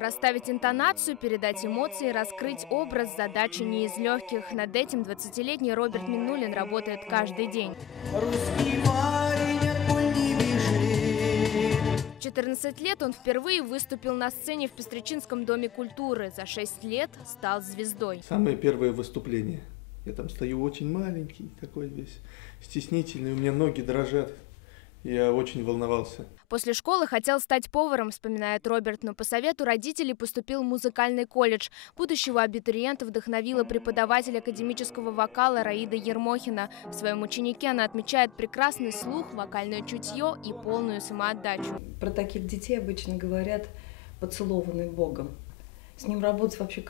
Правильно расставить интонацию, передать эмоции, раскрыть образ – задача не из легких. Над этим 20-летний Роберт Миннулин работает каждый день. В 14 лет он впервые выступил на сцене в Пестричинском доме культуры. За 6 лет стал звездой. Самое первое выступление. Я там стою очень маленький, такой весь стеснительный, у меня ноги дрожат. Я очень волновался. После школы хотел стать поваром, вспоминает Роберт, но по совету родителей поступил в музыкальный колледж. Будущего абитуриента вдохновила преподаватель академического вокала Раида Ермохина. В своем ученике она отмечает прекрасный слух, вокальное чутье и полную самоотдачу. Про таких детей обычно говорят поцелованный Богом. С ним работать вообще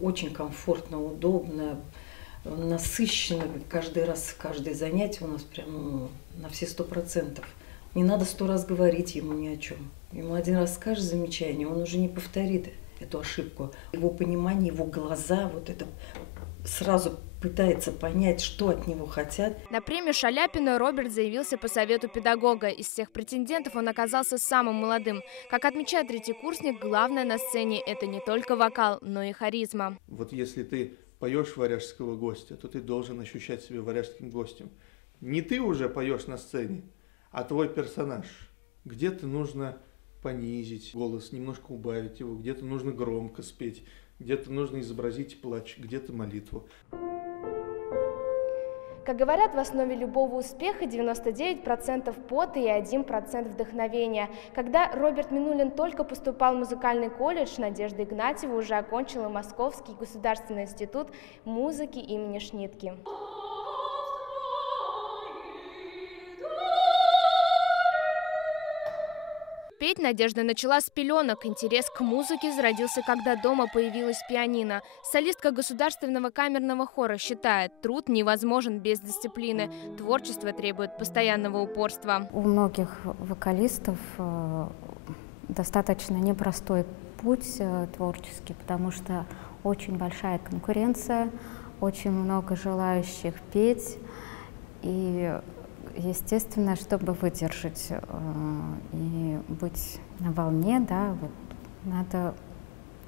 очень комфортно, удобно, насыщенно. Каждый раз, каждое занятие у нас прям на все 100%. Не надо 100 раз говорить ему ни о чем. Ему один раз скажешь замечание, он уже не повторит эту ошибку. Его понимание, его глаза, вот это сразу пытается понять, что от него хотят. На премию Шаляпина Роберт заявился по совету педагога. Из всех претендентов он оказался самым молодым. Как отмечает третий курсник, главное на сцене – это не только вокал, но и харизма. Вот если ты поешь варяжского гостя, то ты должен ощущать себя варяжским гостем. Не ты уже поешь на сцене, а твой персонаж. Где-то нужно понизить голос, немножко убавить его, где-то нужно громко спеть, где-то нужно изобразить плач, где-то молитву. Как говорят, в основе любого успеха 99% пота и 1% вдохновения. Когда Роберт Миннулин только поступал в музыкальный колледж, Надежда Игнатьева уже окончила Московский государственный институт музыки имени Шнитке. Петь Надежда начала с пеленок. Интерес к музыке зародился, когда дома появилась пианино. Солистка Государственного камерного хора считает, труд невозможен без дисциплины. Творчество требует постоянного упорства. У многих вокалистов достаточно непростой путь творческий, потому что очень большая конкуренция, очень много желающих петь. И естественно, чтобы выдержать и быть на волне, да, вот, надо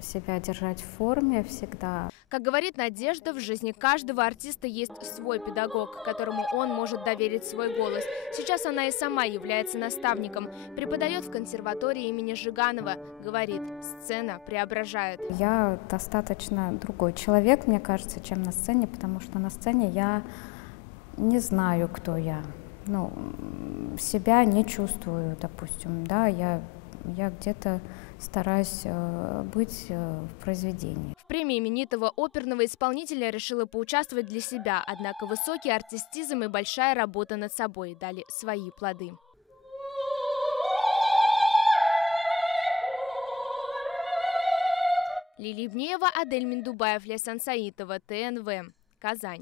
себя держать в форме всегда. Как говорит Надежда, в жизни каждого артиста есть свой педагог, которому он может доверить свой голос. Сейчас она и сама является наставником. Преподает в консерватории имени Жиганова. Говорит, сцена преображает. Я достаточно другой человек, мне кажется, чем на сцене, потому что на сцене я не знаю, кто я. Ну, себя не чувствую, допустим, да, я где-то стараюсь быть в произведении. В премии именитого оперного исполнителя решила поучаствовать для себя, однако высокий артистизм и большая работа над собой дали свои плоды. Лилия Ибнеева, Адель Миндубаев, Лейсан Саитова, ТНВ, Казань.